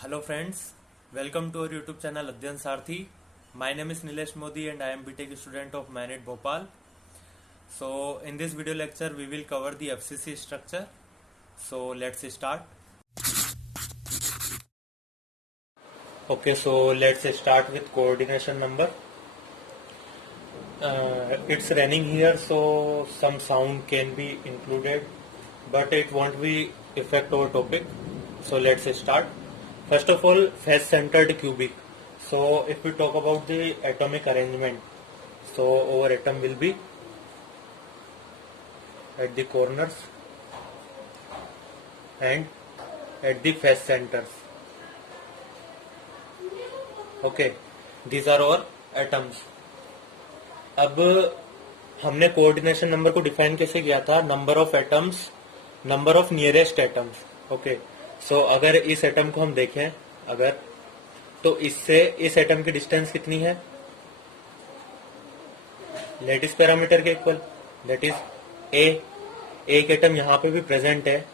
Hello friends, welcome to our YouTube channel Adyan Sarthi. My name is Nilesh Modi and I am BTech student of Manet Bhopal. So in this video lecture we will cover the FCC structure. So let's start. Okay, so let's start with coordination number. It's running here, so some sound can be included, but it won't be affect our topic. So let's start. First of all, face-centered cubic. So if we talk about the atomic arrangement, so our atom will be at the corners and at the face centers. Okay, these are our atoms. अब हमने coordination number को define कैसे किया था? Number of atoms, number of nearest atoms. Okay, so अगर इस atom को हम देखें अगर, तो इससे इस एटम की डिस्टेंस कितनी है? लेटिस पैरामीटर के इक्वल, दैट इज ए. एक एटम यहां पे भी प्रेजेंट है,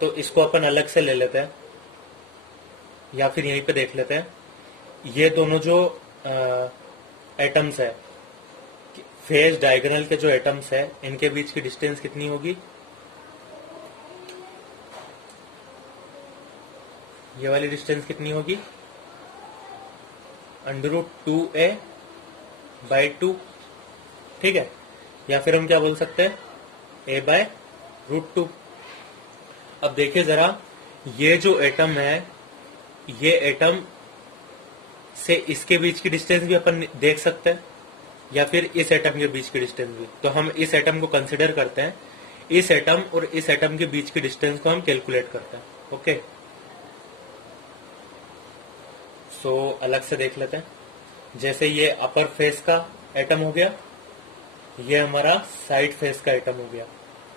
तो इसको अपन अलग से ले लेते हैं या फिर यहीं पे देख लेते हैं. ये दोनों जो एटम्स है, फेज डायगोनल के जो एटम्स है, इनके बीच की डिस्टेंस कितनी होगी? ये वाली डिस्टेंस कितनी होगी? √2a/2. ठीक है, या फिर हम क्या बोल सकते हैं? a/√2. अब देखिए जरा, ये जो एटम है, ये एटम से इसके बीच की डिस्टेंस भी अपन देख सकते हैं, या फिर इस एटम के बीच की डिस्टेंस भी. तो हम इस एटम को कंसिडर करते हैं, इस एटम और इस एटम के बीच की डिस्टेंस को हम कैलकुलेट करते हैं. ओके, सो अलग से देख लेते हैं. जैसे ये अपर फेस का एटम हो गया, ये हमारा साइड फेस का एटम हो गया.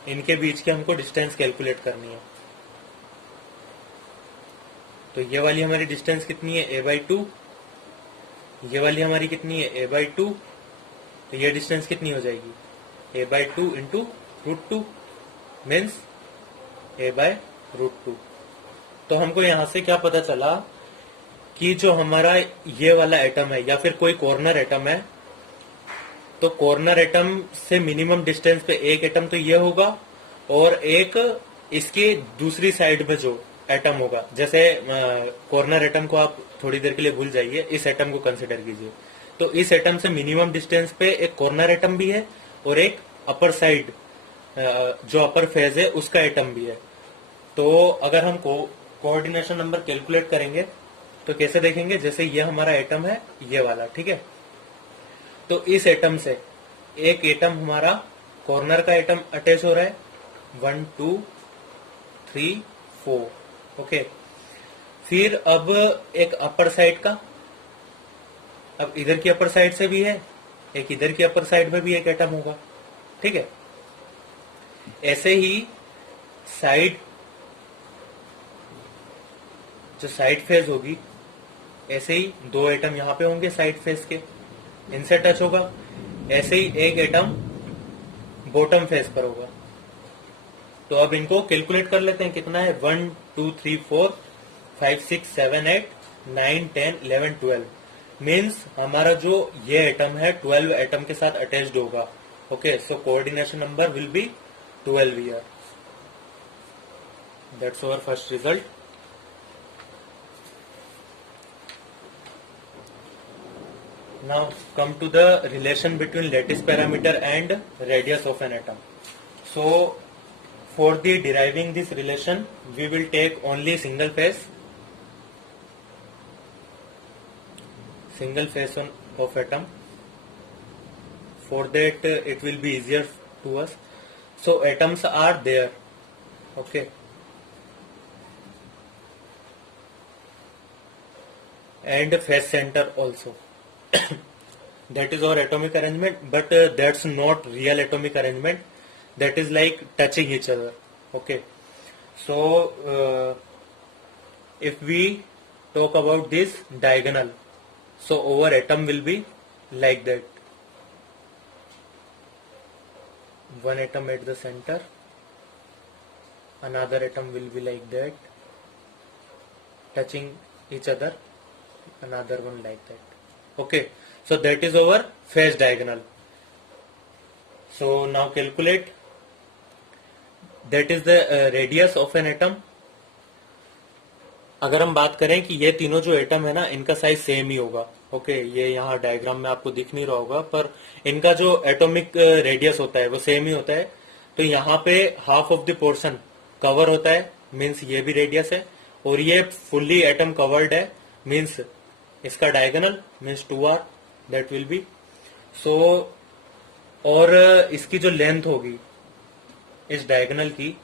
इनके बीच की हमको डिस्टेंस कैलकुलेट करनी है. तो ये वाली हमारी डिस्टेंस कितनी है? a/2. ये वाली हमारी कितनी है? a/2. तो ये डिस्टेंस कितनी हो जाएगी? a/2 into √2 means a/√2. तो हमको यहां से क्या पता चला कि जो हमारा ये वाला एटम है या फिर कोई कॉर्नर एटम है, तो कॉर्नर एटम से मिनिमम डिस्टेंस पे एक एटम तो ये होगा और एक इसकी दूसरी साइड में जो एटम होगा. जैसे कॉर्नर एटम को आप थोड़ी देर के लिए भूल जाइए, इस एटम को कंसिडर कीजिए. तो इस एटम से मिनिमम डिस्टेंस पे एक कॉर्नर एटम भी है और एक अपर साइड जो अपर फेज है उसका एटम भी है. तो अगर हम कोऑर्डिनेशन नंबर कैलकुलेट करेंगे तो कैसे देखेंगे? जैसे ये हमारा एटम है, ये वाला, ठीक है. तो इस एटम से एक एटम हमारा कॉर्नर का एटम अटैच हो रहा है, 1 2 3 4. ओके, फिर अब एक अपर साइड का, अब इधर की अपर साइड से भी है, एक इधर की अपर साइड में भी एक एटम होगा. ठीक है, ऐसे ही साइड, जो साइड फेज होगी, ऐसे ही दो एटम यहां पे होंगे साइड फेज के, इनसे टच होगा. ऐसे ही एक एटम बॉटम फेज पर होगा. तो अब इनको कैलकुलेट कर लेते हैं. कितना है? 1 2 3 4 5 6 7 8 9 10 11 12. मीन्स हमारा जो ये एटम है 12 एटम के साथ अटैच्ड होगा. Okay, so coordination number will be 12 here. That's our first result. Now come to the relation between lattice parameter and radius of an atom. So for the deriving this relation, we will take only single phase of atom. For that it will be easier to us. So atoms are there. Okay, and phase center also. That is our atomic arrangement, but that's not real atomic arrangement. That is like touching each other. Okay, so if we talk about this diagonal, so our atom will be like that. One atom at the center, another atom will be like that, touching each other, another one like that. Okay, so that is our phase diagonal. So now calculate, that is the radius of an atom. अगर हम बात करें कि ये तीनों जो atom है ना, इनका साइज सेम ही होगा. ओके, ये यहाँ डायग्राम में आपको दिख नहीं रहा होगा, पर इनका जो एटॉमिक रेडियस होता है वो सेम ही होता है. तो यहाँ पे half of the portion cover होता है, मीन्स ये भी रेडियस है, और ये फुल्ली एटम कवर्ड है, मीन्स इसका diagonal means 2r, that will be. So और इसकी जो लेंथ होगी इस डायगोनल की,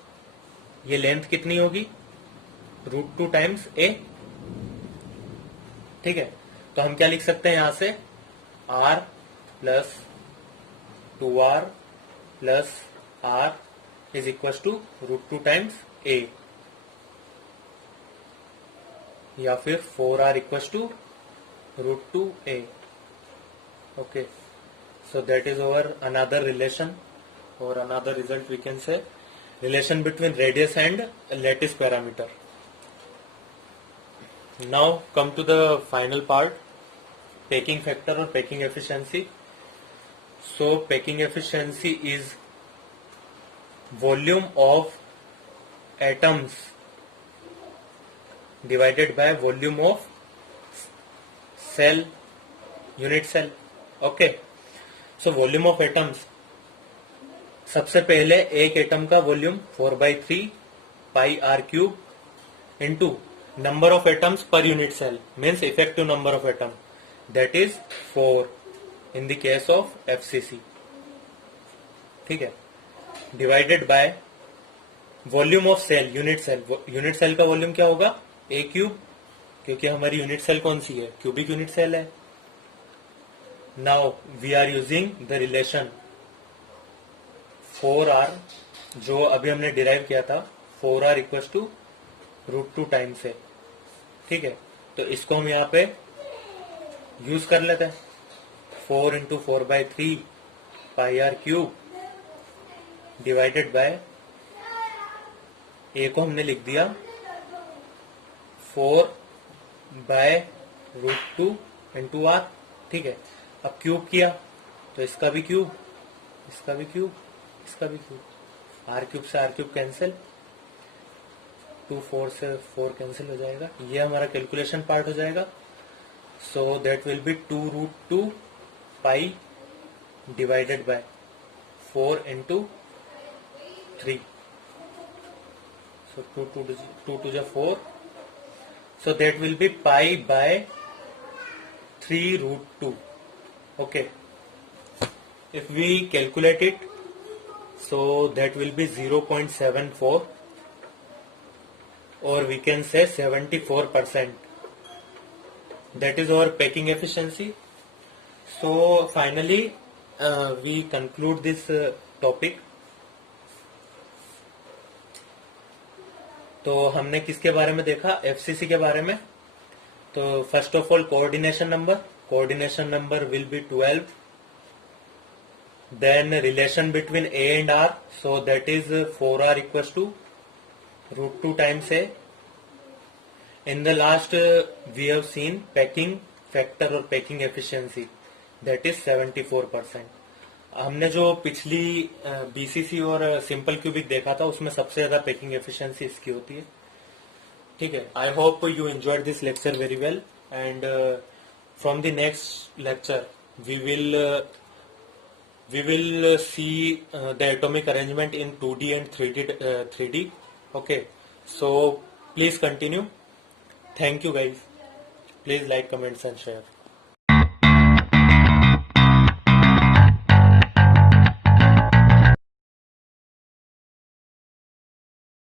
ये लेंथ कितनी होगी, √2 टाइम्स a. ठीक है, तो हम क्या लिख सकते हैं यहां से, r plus 2r plus r is equal to √2 times a, या फिर 4r equal to √2 a. Okay, so that is our another relation or another result, we can say relation between radius and lattice parameter. Now come to the final part, packing factor or packing efficiency. So packing efficiency is volume of atoms divided by volume of cell, unit cell. Okay, so volume of atoms, सबसे पहले एक atom का volume 4/3 pi r cube into number of atoms per unit cell, means effective number of atom, that is 4 in the case of FCC. ठीक है, divided by volume of cell, unit cell. Unit cell का volume क्या होगा, ए cube, क्योंकि हमारी unit cell कौन सी है, क्यूबिक यूनिट सेल है. Now we are using the relation 4r, जो अभी हमने डिराइव किया था, 4r इक्वल टू √2 टाइम्स है. ठीक है, तो इसको हम यहाँ पे यूज कर लेते हैं. 4 into 4/3 pi r cube divided by, a को हमने लिख दिया 4/√2 इंटू आर. ठीक है, अब क्यूब किया तो इसका भी क्यूब, इसका भी क्यूब, इसका भी क्यूब, आर क्यूब से आर क्यूब कैंसिल, 2 4 से 4 कैंसिल हो जाएगा. ये हमारा कैलकुलेशन पार्ट हो जाएगा. So that will B 2√2 pi divided by 4 into 3. So 2 to the 4, so that will be pi by 3√2. Okay, if we calculate it, so that will be 0.74, or we can say 74%. That is our packing efficiency. So finally we conclude this topic. तो हमने किसके बारे में देखा, FCC के बारे में. तो first of all coordination number will be 12. Then relation between A and R, so that is 4R equals to √2 times A. In the last we have seen packing factor or packing efficiency, that is 74%. हमने जो पिछली BCC और simple cubic देखा था उसमें सबसे ज्यादा packing efficiency इसकी होती है. ठीक है, I hope you enjoyed this lecture very well, and from the next lecture we will see the atomic arrangement in 2D and 3D. Okay, so please continue. Thank you guys. Please like, comments and share.